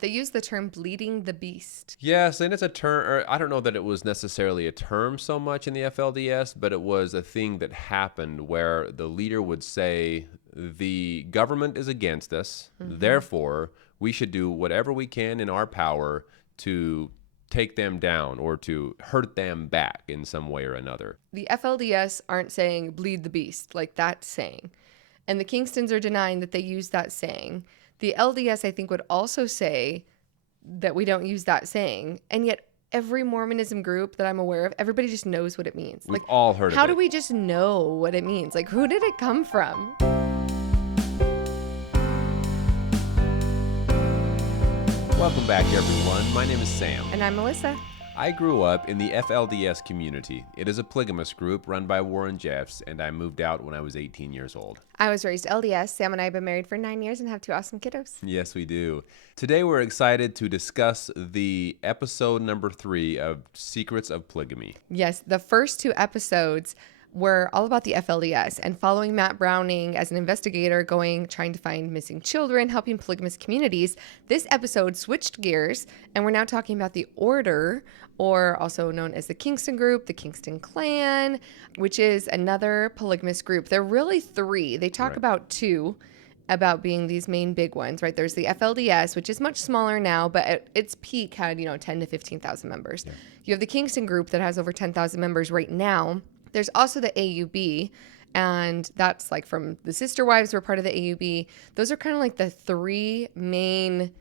They use the term bleeding the beast. Yes, and it's a term, or I don't know that it was necessarily a term so much in the FLDS, but it was a thing that happened where the leader would say, the government is against us, therefore we should do whatever we can in our power to take them down or to hurt them back in some way or another. The FLDS aren't saying bleed the beast, like that saying. And the Kingstons are denying that they use that saying. The LDS, I think, would also say that we don't use that saying. And yet every Mormonism group that I'm aware of, everybody just knows what it means. We've all heard of it. How do we just know what it means? Like, who did it come from? Welcome back, everyone. My name is Sam. And I'm Melissa. I grew up in the FLDS community. It is a polygamous group run by Warren Jeffs, and I moved out when I was 18 years old. I was raised LDS. Sam and I have been married for 9 years and have 2 awesome kiddos. Yes, we do. Today we're excited to discuss the episode number 3 of Secrets of Polygamy. Yes, the first 2 episodes were all about the FLDS and following Matt Browning as an investigator trying to find missing children, helping polygamous communities. This episode switched gears, and we're now talking about the Order, or also known as the Kingston Group, the Kingston Clan, which is another polygamous group. They're really 3. They talk about 2 about being these main big ones, right? There's the FLDS, which is much smaller now, but at its peak had, 10 to 15,000 members. Yeah. You have the Kingston Group that has over 10,000 members right now. There's also the AUB, and that's like from the sister wives were part of the AUB. Those are kind of like the 3 main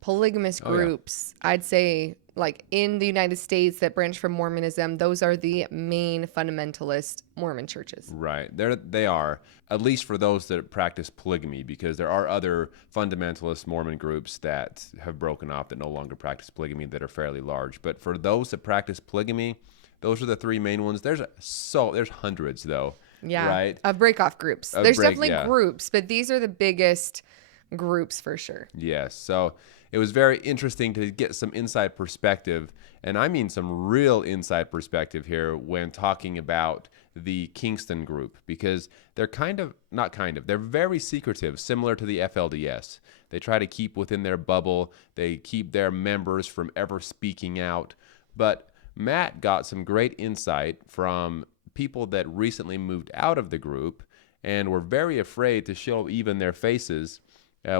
polygamous groups, I'd say, like in the United States that branch from Mormonism. Those are the main fundamentalist Mormon churches. Right. They are, at least for those that practice polygamy, because there are other fundamentalist Mormon groups that have broken off that no longer practice polygamy that are fairly large. But for those that practice polygamy, those are the 3 main ones. There's hundreds, though. Yeah, right? Of break-off groups. There's definitely groups, but these are the biggest groups for sure. Yes. So it was very interesting to get some inside perspective, and I mean some real inside perspective here when talking about the Kingston group, because they're they're very secretive, similar to the FLDS. They try to keep within their bubble. They keep their members from ever speaking out. But Matt got some great insight from people that recently moved out of the group and were very afraid to show even their faces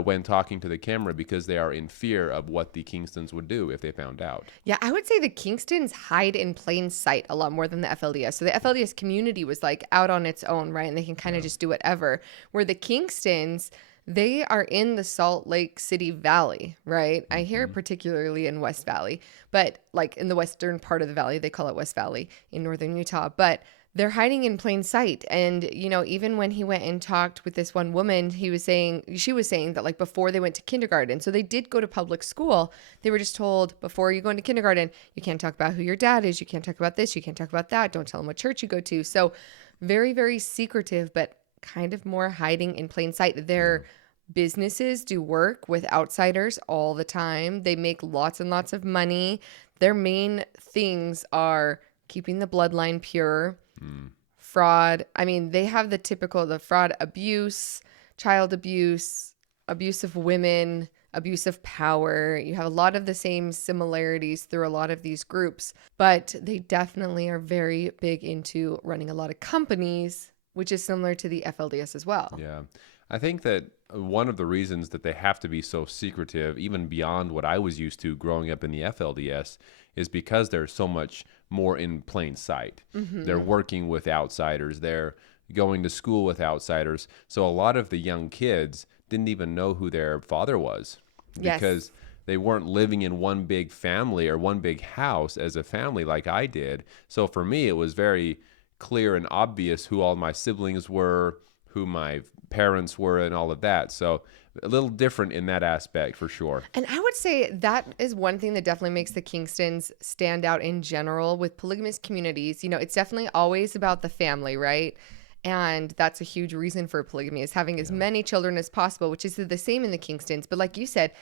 when talking to the camera because they are in fear of what the Kingstons would do if they found out. Yeah, I would say the Kingstons hide in plain sight a lot more than the FLDS. So the FLDS community was like out on its own, right? And they can kind of just do whatever. Where the Kingstons, they are in the Salt Lake City Valley, right? I hear particularly in West Valley, but like in the western part of the valley, they call it West Valley in northern Utah, but they're hiding in plain sight. And, even when he went and talked with this one woman, she was saying that like before they went to kindergarten, so they did go to public school, they were just told before you go into kindergarten, you can't talk about who your dad is, you can't talk about this, you can't talk about that, don't tell them what church you go to. So very, very secretive, but kind of more hiding in plain sight. Their businesses do work with outsiders all the time. They make lots and lots of money. Their main things are keeping the bloodline pure, fraud. I mean, they have the fraud, abuse, child abuse, abuse of women, abuse of power. You have a lot of the same similarities through a lot of these groups, but they definitely are very big into running a lot of companies, which is similar to the FLDS as well. Yeah. I think that one of the reasons that they have to be so secretive, even beyond what I was used to growing up in the FLDS, is because they're so much more in plain sight. They're working with outsiders. They're going to school with outsiders. So a lot of the young kids didn't even know who their father was because they weren't living in one big family or one big house as a family like I did. So for me, it was very clear and obvious who all my siblings were, who my parents were, and all of that. So a little different in that aspect for sure. And I would say that is one thing that definitely makes the Kingstons stand out in general with polygamous communities. It's definitely always about the family, right? And that's a huge reason for polygamy, is having as many children as possible, which is the same in the Kingstons. But like you said,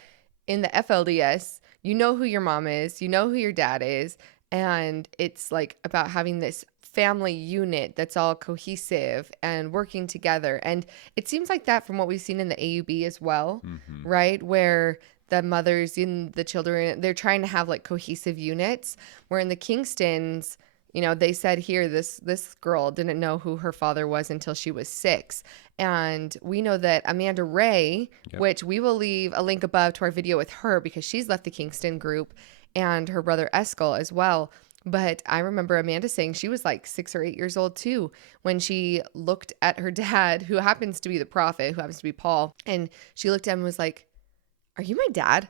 in the FLDS, you know who your mom is, you know who your dad is, and it's like about having this family unit that's all cohesive and working together. And it seems like that from what we've seen in the AUB as well, right? Where the mothers and the children, they're trying to have like cohesive units, where in the Kingstons, they said here this girl didn't know who her father was until she was 6. And we know that Amanda Ray, which we will leave a link above to our video with her because she's left the Kingston group, and her brother Eskel as well. But I remember Amanda saying she was like 6 or 8 years old too when she looked at her dad, who happens to be the prophet, who happens to be Paul. And she looked at him and was like, "Are you my dad?"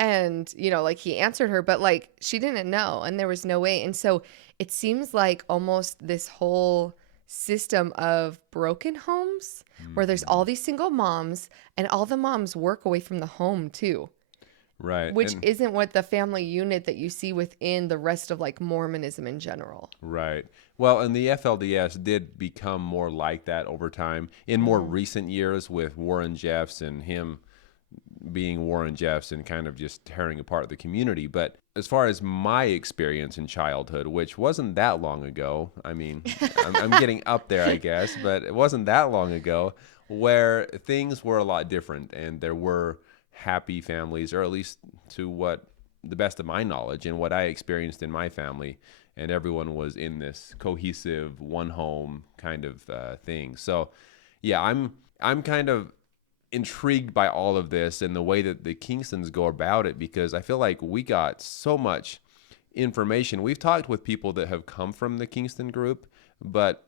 And, like he answered her, but like she didn't know, and there was no way. And so it seems like almost this whole system of broken homes where there's all these single moms, and all the moms work away from the home too. Right. Which isn't what the family unit that you see within the rest of like Mormonism in general. Right. Well, and the FLDS did become more like that over time in more recent years with Warren Jeffs and him being Warren Jeffs and kind of just tearing apart the community. But as far as my experience in childhood, which wasn't that long ago, I mean, I'm getting up there, I guess, but it wasn't that long ago, where things were a lot different and there were happy families, or at least to what the best of my knowledge and what I experienced in my family, and everyone was in this cohesive one home kind of thing. So yeah, I'm kind of intrigued by all of this and the way that the Kingstons go about it, because I feel like we got so much information. We've talked with people that have come from the Kingston group, but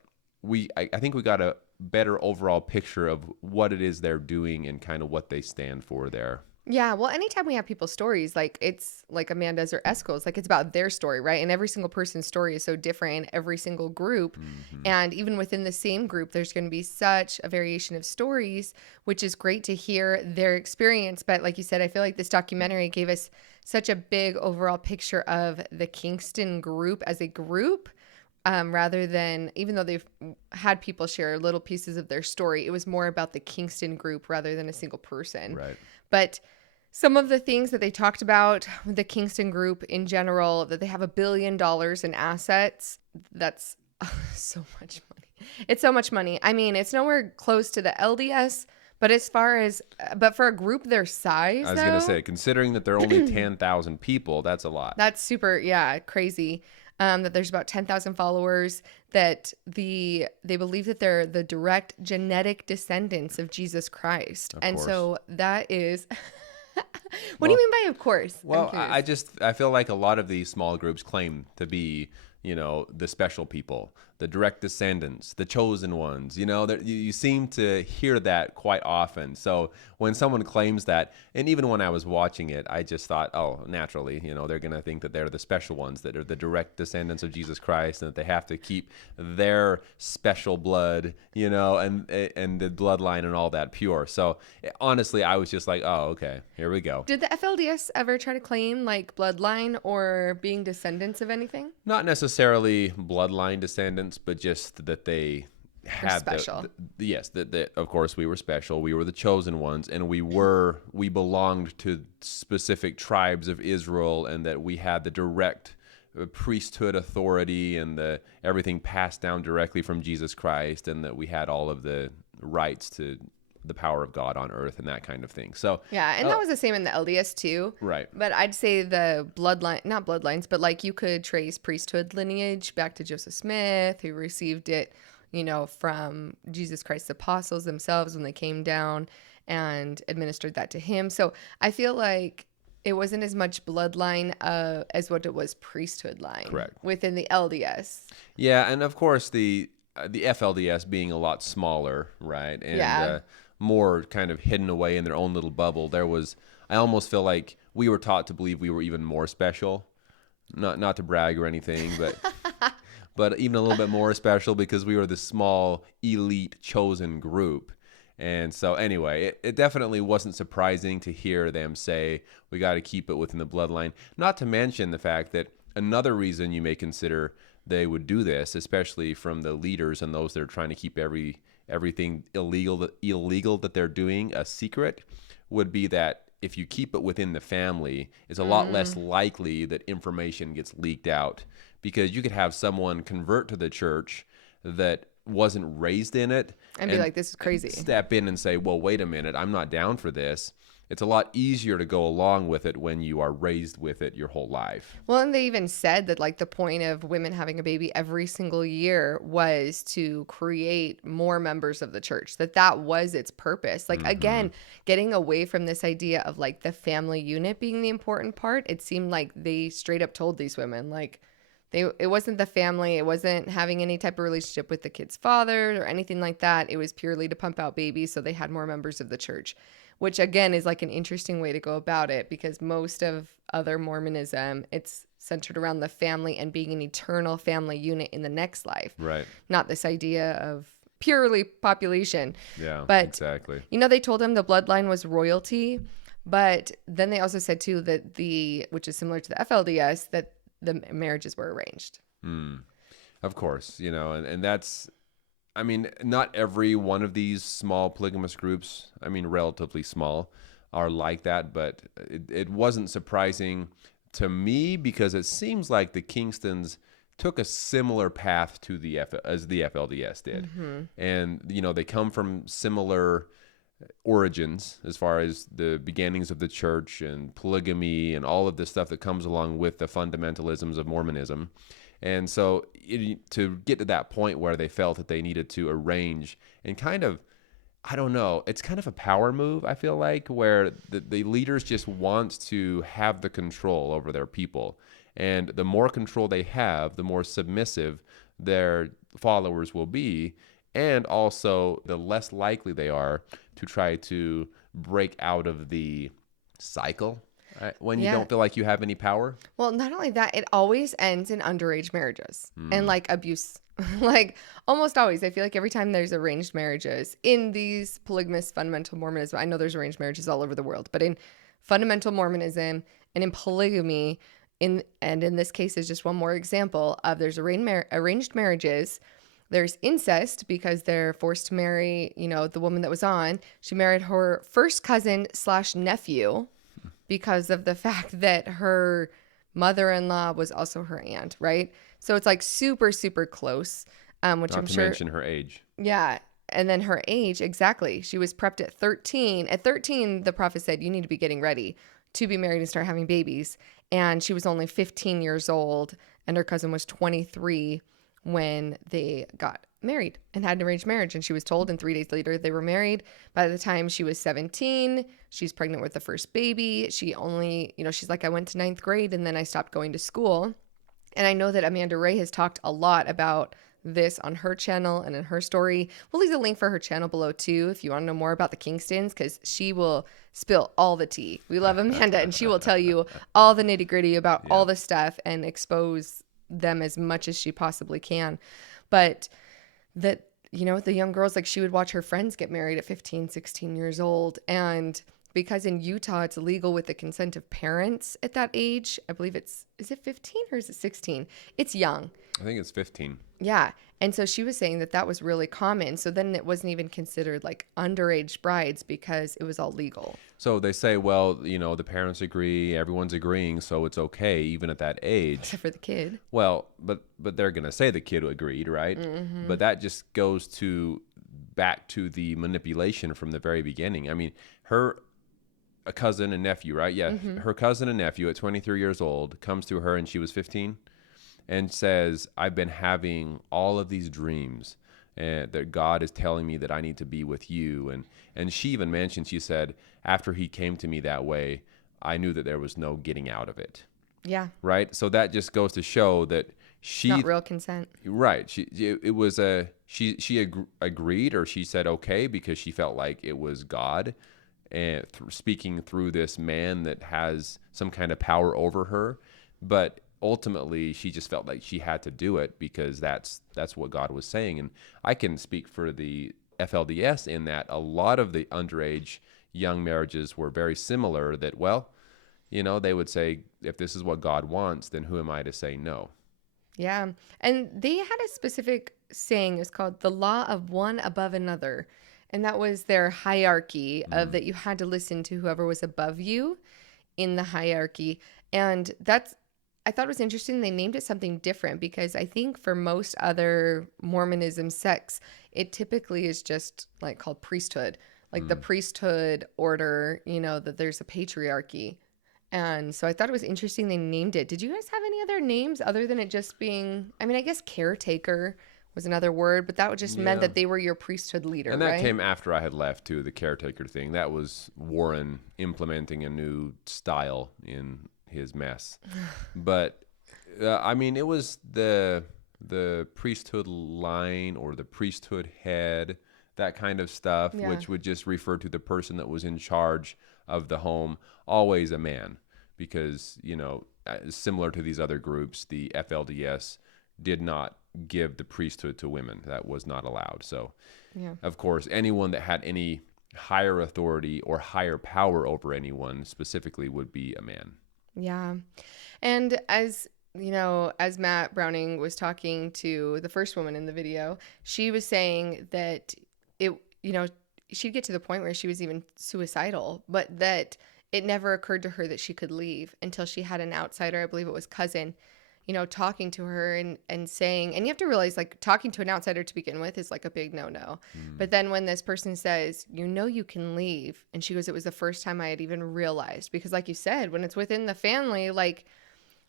I think we got a better overall picture of what it is they're doing and kind of what they stand for there. Yeah, well, anytime we have people's stories, like it's like Amanda's or Eskel's, like it's about their story, right? And every single person's story is so different in every single group. And even within the same group, there's going to be such a variation of stories, which is great to hear their experience. But like you said, I feel like this documentary gave us such a big overall picture of the Kingston group as a group. Rather than, even though they've had people share little pieces of their story, it was more about the Kingston group rather than a single person. Right. But some of the things that they talked about with the Kingston group in general, that they have $1 billion in assets. That's so much money. It's so much money. I mean, it's nowhere close to the LDS, but but for a group their size, I was going to say, considering that there are only 10,000 people, that's a lot. That's super, crazy. That there's about 10,000 followers, that they believe that they're the direct genetic descendants of Jesus Christ. Of and course. So that is, what do you mean by of course? Well, I feel like a lot of these small groups claim to be, the special people, the direct descendants, the chosen ones. You seem to hear that quite often. So when someone claims that, and even when I was watching it, I just thought, oh, naturally, they're going to think that they're the special ones, that are the direct descendants of Jesus Christ, and that they have to keep their special blood, and the bloodline and all that pure. So honestly, I was just like, oh, okay, here we go. Did the FLDS ever try to claim like bloodline or being descendants of anything? Not necessarily bloodline descendants, but just that they had special. Yes, that of course we were special. We were the chosen ones, and we belonged to specific tribes of Israel, and that we had the direct priesthood authority and everything passed down directly from Jesus Christ, and that we had all of the rights to the power of God on earth and that kind of thing. So yeah, and that was the same in the LDS too. Right. But I'd say the bloodline, not bloodlines, but like you could trace priesthood lineage back to Joseph Smith, who received it, from Jesus Christ's apostles themselves when they came down and administered that to him. So I feel like it wasn't as much bloodline as what it was priesthood line. Correct. Within the LDS. Yeah, and of course the FLDS being a lot smaller, right? And more kind of hidden away in their own little bubble. I almost feel like we were taught to believe we were even more special. Not to brag or anything, but even a little bit more special because we were this small, elite, chosen group. And so anyway, it definitely wasn't surprising to hear them say, we got to keep it within the bloodline. Not to mention the fact that another reason you may consider they would do this, especially from the leaders and those that are trying to keep everything illegal that they're doing a secret, would be that if you keep it within the family, it's a lot less likely that information gets leaked out, because you could have someone convert to the church that wasn't raised in it and be like, this is crazy. Step in and say, well, wait a minute, I'm not down for this. it's a lot easier to go along with it when you are raised with it your whole life. Well, and they even said that like the point of women having a baby every single year was to create more members of the church, that was its purpose. Like, again, getting away from this idea of like the family unit being the important part. It seemed like they straight up told these women, like, it wasn't the family. It wasn't having any type of relationship with the kid's father or anything like that. It was purely to pump out babies so they had more members of the church, which again is like an interesting way to go about it, because most of other Mormonism, it's centered around the family and being an eternal family unit in the next life. Right. Not this idea of purely population. Yeah, but, exactly. You know, they told him the bloodline was royalty, but then they also said too that which is similar to the FLDS, that the marriages were arranged. Of course, you know, and that's, I mean, not every one of these small polygamous groups, I mean, relatively small, are like that, but it wasn't surprising to me because it seems like the Kingstons took a similar path to as the FLDS did. And, you know, they come from similar origins as far as the beginnings of the church and polygamy and all of this stuff that comes along with the fundamentalisms of Mormonism. And so to get to that point where they felt that they needed to arrange and kind of, I don't know, it's kind of a power move, I feel like, where the leaders just want to have the control over their people. And the more control they have, the more submissive their followers will be. And also, the less likely they are to try to break out of the cycle when you don't feel like you have any power. Well, not only that, it always ends in underage marriages and like abuse. Like almost always. I feel like every time there's arranged marriages in these polygamous fundamental Mormonism, I know there's arranged marriages all over the world, but in fundamental Mormonism and in polygamy, in this case is just one more example of there's arranged marriages. There's incest because they're forced to marry, you know, the woman that was on. She married her first cousin / nephew because of the fact that her mother-in-law was also her aunt, right? So it's like super, super close, which I'm sure. Not to mention her age. Yeah. And then her age, exactly. She was prepped at 13. At 13, the prophet said, you need to be getting ready to be married and start having babies. And she was only 15 years old, and her cousin was 23 when they got married and had an arranged marriage. And she was told, and 3 days later they were married. By the time she was 17, she's pregnant with the first baby. She only, you know, she's like, I went to 9th grade and then I stopped going to school. And I know that Amanda Ray has talked a lot about this on her channel and in her story. We'll leave a link for her channel below too if you want to know more about the Kingstons, because she will spill all the tea. We love Amanda, and she will tell you all the nitty-gritty about all the stuff and expose them as much as she possibly can. But that, you know, the young girls, like, she would watch her friends get married at 15, 16 years old. And because in Utah it's illegal with the consent of parents at that age, I believe is it 15 or is it 16? It's young. I think it's 15. Yeah. And so she was saying that was really common. So then it wasn't even considered like underage brides because it was all legal. So they say, well, you know, the parents agree, everyone's agreeing, so it's okay even at that age. Except for the kid. Well, but they're going to say the kid agreed, right? But that just goes back to the manipulation from the very beginning. I mean, a cousin and nephew, right? Yeah. Her cousin and nephew at 23 years old comes to her, and she was 15, and says, I've been having all of these dreams and that God is telling me that I need to be with you. And she even mentioned, she said, after he came to me that way, I knew that there was no getting out of it. Yeah. Right. So that just goes to show that not real consent. Right. She agreed, or she said okay because she felt like it was God and speaking through this man that has some kind of power over her. But ultimately, she just felt like she had to do it because that's what God was saying. And I can speak for the FLDS in that a lot of the underage young marriages were very similar, that, well, you know, they would say, if this is what God wants, then who am I to say no? Yeah. And they had a specific saying. It's called the law of one above another. And that was their hierarchy of that you had to listen to whoever was above you in the hierarchy. And I thought it was interesting. They named it something different because I think for most other Mormonism sects, it typically is just like called priesthood. like the priesthood order, that there's a patriarchy. And so I thought it was interesting they named it. Did you guys have any other names other than it just being, I mean, I guess caretaker was another word, but that just meant Yeah. that they were your priesthood leader, And that right? came after I had left too, the caretaker thing. That was Warren implementing a new style in his mess. But I mean, it was the priesthood line or the priesthood head, that kind of stuff, Yeah. which would just refer to the person that was in charge of the home, always a man, because similar to these other groups, the FLDS did not give the priesthood to women. That was not allowed. So, Yeah. of course, anyone that had any higher authority or higher power over anyone specifically would be a man. Yeah. And as Matt Browning was talking to the first woman in the video, she was saying that she'd get to the point where she was even suicidal, but that it never occurred to her that she could leave until she had an outsider, I believe it was cousin, talking to her and saying, and you have to realize, like, talking to an outsider to begin with is like a big no-no. But then when this person says, you can leave, and she goes, it was the first time I had even realized, because like you said, when it's within the family, like,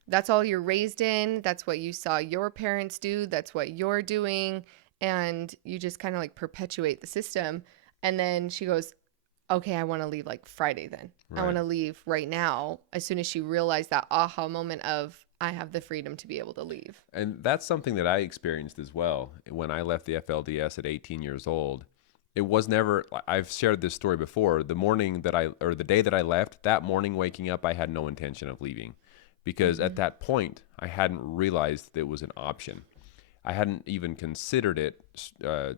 that's all you're raised in. That's what you saw your parents do. That's what you're doing. And you just kind of like perpetuate the system. And then she goes, okay, I want to leave like Friday then. I want to leave right now. As soon as she realized that aha moment of, I have the freedom to be able to leave. And that's something that I experienced as well. When I left the FLDS at 18 years old, it was never, I've shared this story before, the day that I left, that morning waking up, I had no intention of leaving. Because at that point, I hadn't realized that it was an option. I hadn't even considered it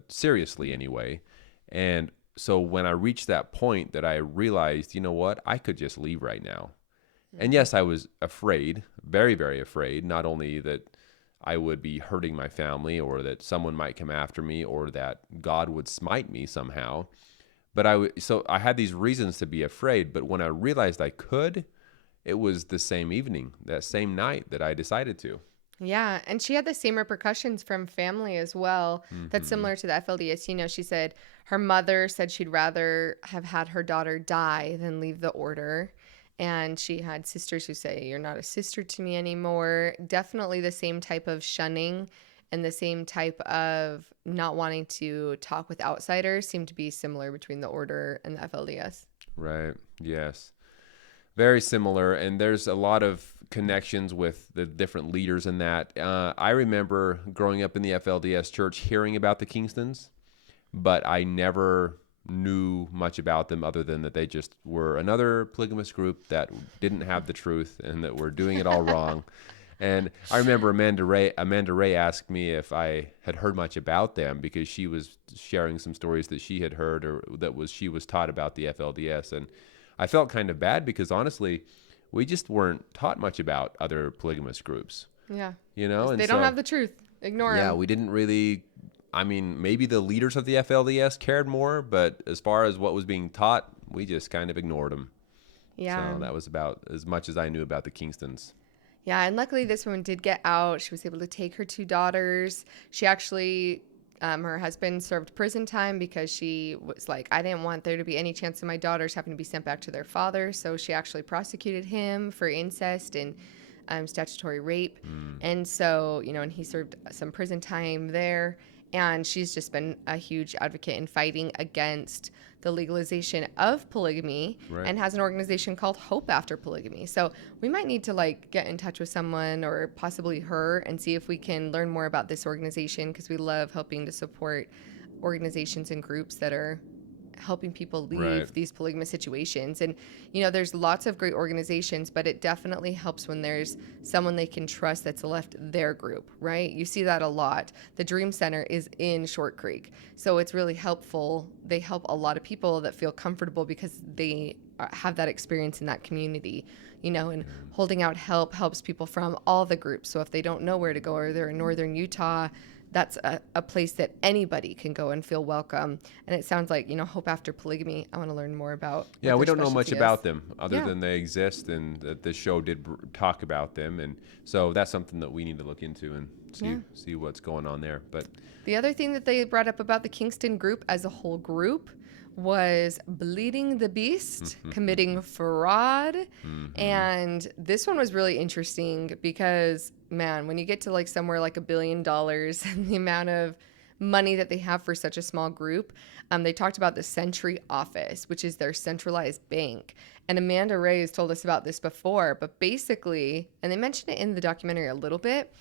seriously anyway. And so when I reached that point that I realized, you know what, I could just leave right now. And yes, I was afraid, very, very afraid, not only that I would be hurting my family or that someone might come after me or that God would smite me somehow, but so I had these reasons to be afraid. But when I realized I could, it was the same evening, that same night that I decided to. Yeah, and she had the same repercussions from family as well. That's similar to the FLDS. She said her mother said she'd rather have had her daughter die than leave the order. And she had sisters who say, you're not a sister to me anymore. Definitely the same type of shunning and the same type of not wanting to talk with outsiders seemed to be similar between the order and the FLDS. Right. Yes. Very similar. And there's a lot of connections with the different leaders in that. I remember growing up in the FLDS church hearing about the Kingstons, but I never knew much about them other than that they just were another polygamous group that didn't have the truth and that were doing it all wrong. And I remember Amanda Ray asked me if I had heard much about them because she was sharing some stories that she had heard or she was taught about the FLDS. And I felt kind of bad because honestly, we just weren't taught much about other polygamous groups. Yeah. And they don't have the truth. Ignore them. Yeah, we didn't really. I mean, maybe the leaders of the FLDS cared more, but as far as what was being taught, we just kind of ignored them. Yeah. So that was about as much as I knew about the Kingstons. Yeah, and luckily this woman did get out. She was able to take her 2 daughters. She actually, her husband served prison time because she was like, I didn't want there to be any chance of my daughters having to be sent back to their father. So she actually prosecuted him for incest and statutory rape. And so, and he served some prison time there. And she's just been a huge advocate in fighting against the legalization of polygamy and has an organization called Hope After Polygamy. So we might need to get in touch with someone or possibly her and see if we can learn more about this organization because we love helping to support organizations and groups that are helping people leave these polygamous situations. And, there's lots of great organizations, but it definitely helps when there's someone they can trust that's left their group, right? You see that a lot. The Dream Center is in Short Creek. So it's really helpful. They help a lot of people that feel comfortable because they have that experience in that community, and holding out help helps people from all the groups. So if they don't know where to go or they're in northern Utah, that's a place that anybody can go and feel welcome. And it sounds like, Hope After Polygamy, I want to learn more about. Yeah, we don't know much is. about them other than they exist and that the show did talk about them. And so that's something that we need to look into and see what's going on there. But the other thing that they brought up about the Kingston group as a whole group was bleeding the beast, committing fraud. And this one was really interesting because, man, when you get to like somewhere like $1 billion and the amount of money that they have for such a small group, they talked about the Century Office, which is their centralized bank. And Amanda Ray has told us about this before, but basically, and they mentioned it in the documentary a little bit,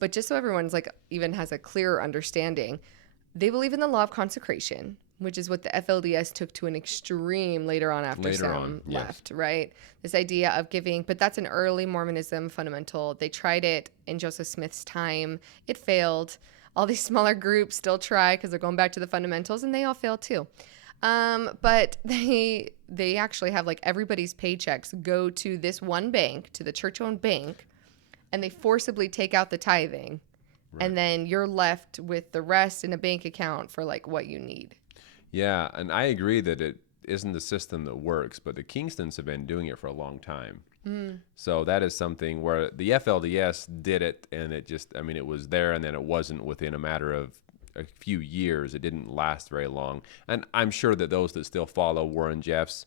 but just so everyone's like even has a clearer understanding, they believe in the law of consecration, which is what the FLDS took to an extreme later on after Sam left, right? This idea of giving, but that's an early Mormonism fundamental. They tried it in Joseph Smith's time. It failed. All these smaller groups still try because they're going back to the fundamentals, and they all fail too. But they actually have like everybody's paychecks go to this one bank, to the church-owned bank, and they forcibly take out the tithing. Right. And then you're left with the rest in a bank account for like what you need. Yeah, and I agree that it isn't the system that works, but the Kingstons have been doing it for a long time. So that is something where the FLDS did it, and it just, I mean, it was there, and then it wasn't within a matter of a few years. It didn't last very long. And I'm sure that those that still follow Warren Jeffs,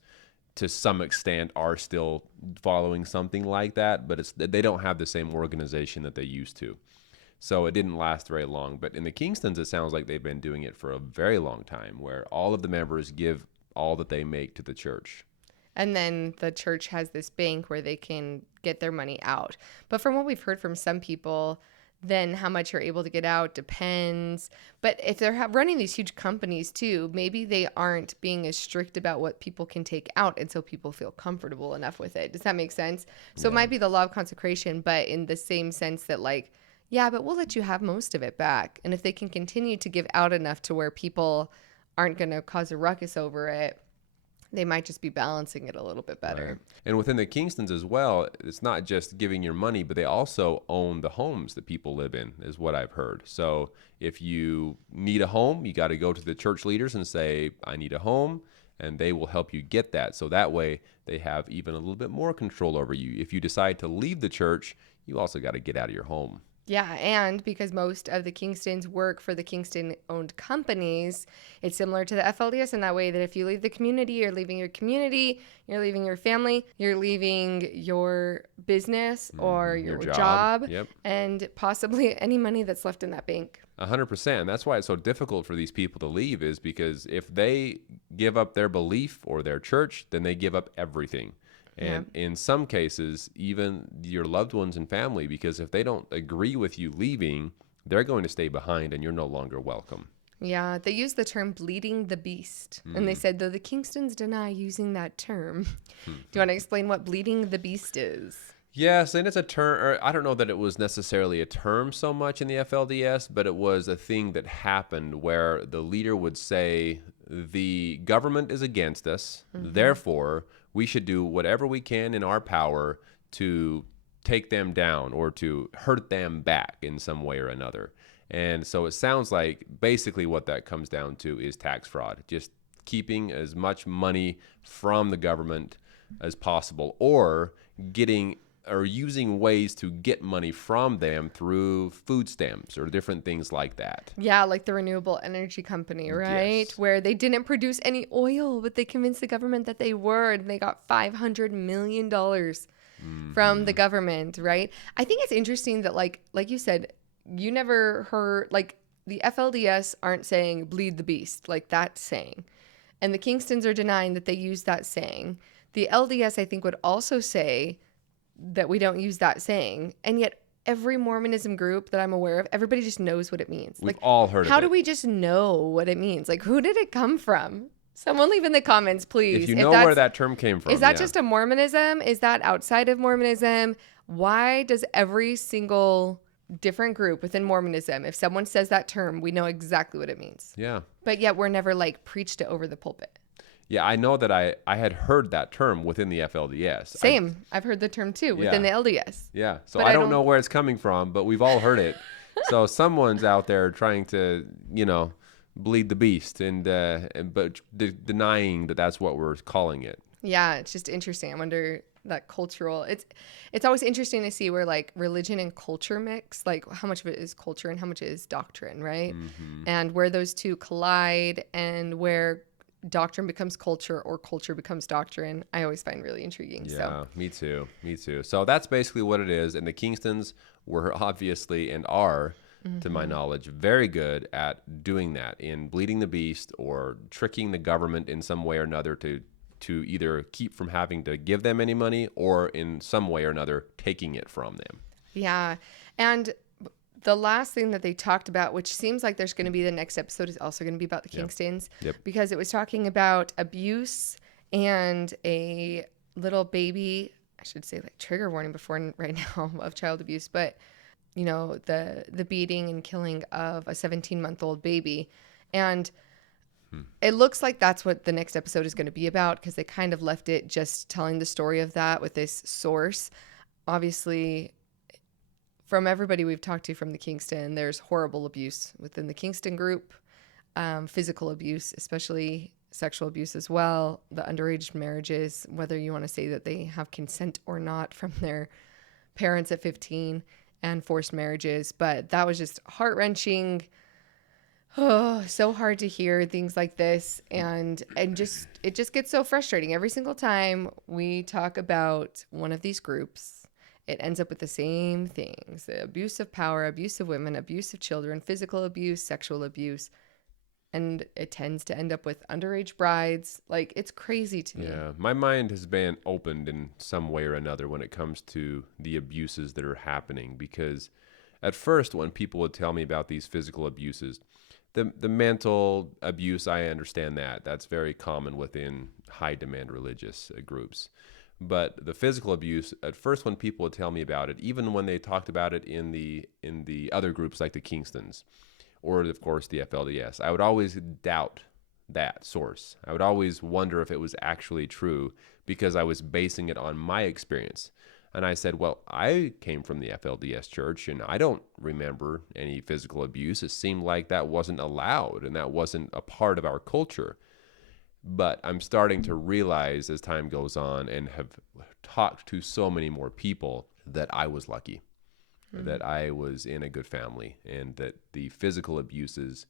to some extent, are still following something like that, but they don't have the same organization that they used to. So it didn't last very long. But in the Kingstons, it sounds like they've been doing it for a very long time, where all of the members give all that they make to the church. And then the church has this bank where they can get their money out. But from what we've heard from some people, then how much you're able to get out depends. But if they're running these huge companies too, maybe they aren't being as strict about what people can take out, and so people feel comfortable enough with it. Does that make sense? So It might be the law of consecration, but in the same sense that like, yeah, but we'll let you have most of it back. And if they can continue to give out enough to where people aren't going to cause a ruckus over it, they might just be balancing it a little bit better. Right. And within the Kingstons as well, it's not just giving your money, but they also own the homes that people live in, is what I've heard. So if you need a home, you got to go to the church leaders and say, I need a home, and they will help you get that. So that way they have even a little bit more control over you. If you decide to leave the church, you also got to get out of your home. Yeah, and because most of the Kingstons work for the Kingston-owned companies, it's similar to the FLDS in that way that if you leave the community, you're leaving your community, you're leaving your family, you're leaving your business or your job and possibly any money that's left in that bank. 100%. That's why it's so difficult for these people to leave, is because if they give up their belief or their church, then they give up everything. And in some cases, even your loved ones and family, because if they don't agree with you leaving, they're going to stay behind and you're no longer welcome. Yeah, they use the term bleeding the beast. And they said, though the Kingstons deny using that term. Do you want to explain what bleeding the beast is? Yes, and it's a term, or I don't know that it was necessarily a term so much in the FLDS, but it was a thing that happened where the leader would say, the government is against us, therefore we should do whatever we can in our power to take them down or to hurt them back in some way or another. And so it sounds like basically what that comes down to is tax fraud, just keeping as much money from the government as possible, or getting or using ways to get money from them through food stamps or different things like that. Yeah, like the renewable energy company, right? Yes. Where they didn't produce any oil, but they convinced the government that they were, and they got $500 million from the government, right? I think it's interesting that like you said, you never heard, like the FLDS aren't saying bleed the beast, like that saying. And the Kingstons are denying that they use that saying. The LDS, I think, would also say that we don't use that saying, and yet every Mormonism group that I'm aware of, everybody just knows what it means. We've all heard of it. How do we just know what it means? Like, who did it come from? Someone leave in the comments, please. If you know where that term came from. Is that just a Mormonism? Is that outside of Mormonism? Why does every single different group within Mormonism, if someone says that term, we know exactly what it means? Yeah. But yet we're never like preached it over the pulpit. Yeah, I know that I had heard that term within the FLDS. Same. I've heard the term too within the LDS. Yeah. So I don't know where it's coming from, but we've all heard it. So someone's out there trying to, bleed the beast but denying that that's what we're calling it. Yeah, it's just interesting. I wonder that cultural. It's always interesting to see where like religion and culture mix, like how much of it is culture and how much is doctrine, right? And where those two collide and where doctrine becomes culture or culture becomes doctrine, I always find really intriguing. Yeah, So me too. Me too. So that's basically what it is. And the Kingstons were obviously and are, to my knowledge, very good at doing that in bleeding the beast or tricking the government in some way or another to either keep from having to give them any money or in some way or another taking it from them. yeah. And the last thing that they talked about, which seems like there's going to be the next episode, is also going to be about the Kingstons. Yep. Because it was talking about abuse and a little baby, I should say like trigger warning before right now of child abuse, but you know, the beating and killing of a 17-month-old baby. And it looks like that's what the next episode is going to be about, because they kind of left it just telling the story of that with this source. Obviously, from everybody we've talked to from the Kingston, there's horrible abuse within the Kingston group, physical abuse, especially sexual abuse as well, the underage marriages, whether you want to say that they have consent or not from their parents at 15, and forced marriages. But that was just heart-wrenching. Oh, so hard to hear things like this, and just it just gets so frustrating every single time we talk about one of these groups. It ends up with the same things: the abuse of power, abuse of women, abuse of children, physical abuse, sexual abuse, and it tends to end up with underage brides. Like, it's crazy to me. Yeah, my mind has been opened in some way or another when it comes to the abuses that are happening, because at first when people would tell me about these physical abuses, the mental abuse, I understand that. That's very common within high demand religious groups. But the physical abuse, at first when people would tell me about it, even when they talked about it in the other groups like the Kingstons or of course the FLDS, I would always doubt that source. I would always wonder if it was actually true because I was basing it on my experience. And I said, well, I came from the FLDS church and I don't remember any physical abuse. It seemed like that wasn't allowed and that wasn't a part of our culture. But I'm starting to realize as time goes on and have talked to so many more people that I was lucky, that I was in a good family, and that the physical abuses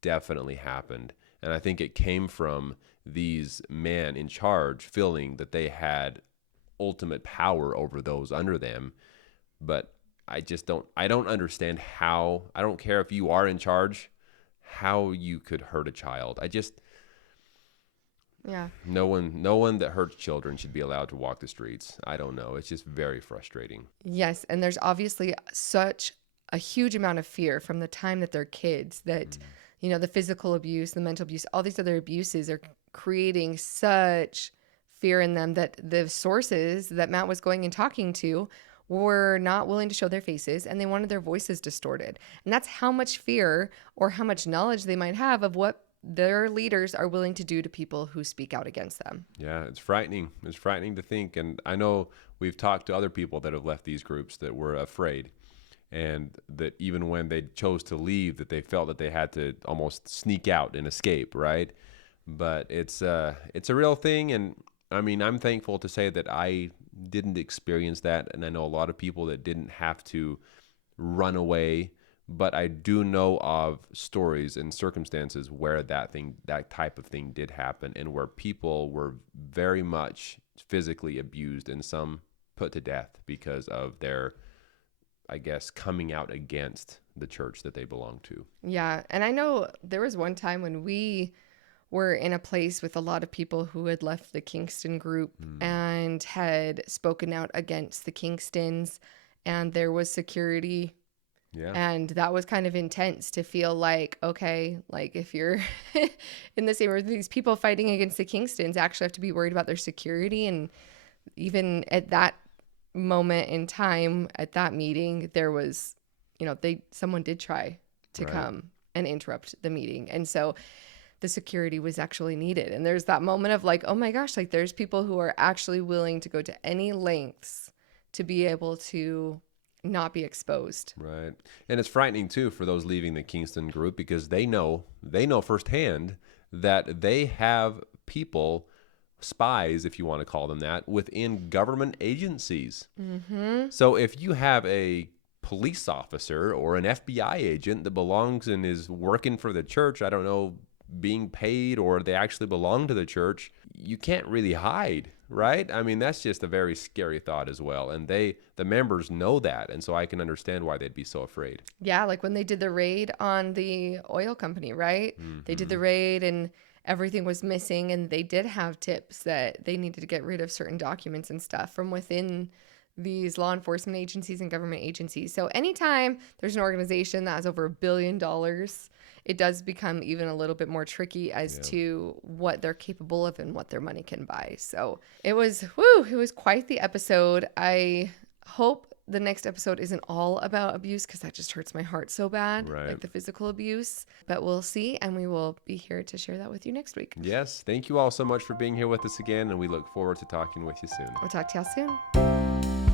definitely happened. And I think it came from these men in charge feeling that they had ultimate power over those under them. But I don't understand how, I don't care if you are in charge, how you could hurt a child. Yeah. No one that hurts children should be allowed to walk the streets. I don't know. It's just very frustrating. Yes, and there's obviously such a huge amount of fear from the time that they're kids that, you know, the physical abuse, the mental abuse, all these other abuses are creating such fear in them that the sources that Matt was going and talking to were not willing to show their faces, and they wanted their voices distorted. And that's how much fear or how much knowledge they might have of what their leaders are willing to do to people who speak out against them. Yeah, it's frightening. It's frightening to think. And I know we've talked to other people that have left these groups that were afraid, and that even when they chose to leave, that they felt that they had to almost sneak out and escape, right? But it's a real thing. And I mean, I'm thankful to say that I didn't experience that. And I know a lot of people that didn't have to run away. But I do know of stories and circumstances where that type of thing did happen, and where people were very much physically abused and some put to death because of their, I guess, coming out against the church that they belong to. Yeah. And I know there was one time when we were in a place with a lot of people who had left the Kingston group and had spoken out against the Kingstons, and there was security. Yeah. And that was kind of intense to feel like, okay, like if you're in the same room with these people fighting against the Kingstons, actually have to be worried about their security. And even at that moment in time, at that meeting, there was, you know, someone did try to come and interrupt the meeting. And so the security was actually needed. And there's that moment of like, oh my gosh, like there's people who are actually willing to go to any lengths to be able to not be exposed. Right. And it's frightening too for those leaving the Kingston group, because they know firsthand that they have people, spies, if you want to call them that, within government agencies. So if you have a police officer or an FBI agent that belongs and is working for the church, I don't know being paid or they actually belong to the church, you can't really hide, right? I mean, that's just a very scary thought as well. And the members know that. And so I can understand why they'd be so afraid. Yeah, like when they did the raid on the oil company, right? They did the raid and everything was missing, and they did have tips that they needed to get rid of certain documents and stuff from within these law enforcement agencies and government agencies. So anytime there's an organization that has over $1 billion, it does become even a little bit more tricky as to what they're capable of and what their money can buy. So it was quite the episode. I hope the next episode isn't all about abuse, because that just hurts my heart so bad, like the physical abuse. But we'll see, and we will be here to share that with you next week. Yes. Thank you all so much for being here with us again, and we look forward to talking with you soon. We'll talk to y'all soon.